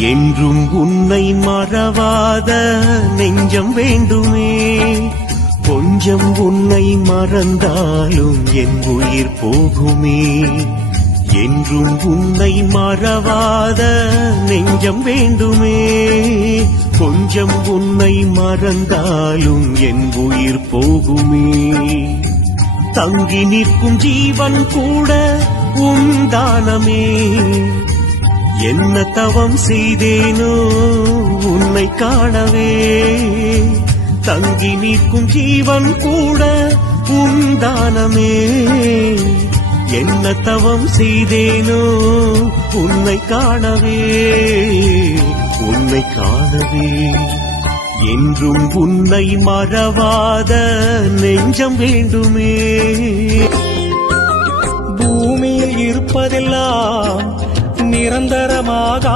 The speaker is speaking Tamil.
என்றும் உன்னை மறவாத நெஞ்சம் வேண்டுமே. கொஞ்சம் உன்னை மறந்தாலும் என் உயிர் போகுமே. என்றும் உன்னை மறவாத நெஞ்சம் வேண்டுமே. கொஞ்சம் உன்னை மறந்தாலும் என் உயிர் போகுமே. தங்கி நிற்கும் ஜீவன் கூட உன் தானமே. என்ன தவம் செய்தேனோ உன்னை காணவே. தங்கி நிற்கும் ஜீவன் கூட உந்தானமே என்ன தவம் செய்தேனோ உன்னை காணவே. உன்னை காணவே. என்றும் உன்னை மறவாத நெஞ்சம் வேண்டுமே. பூமியில் இருப்பதெல்லாம் நிரந்தரமாக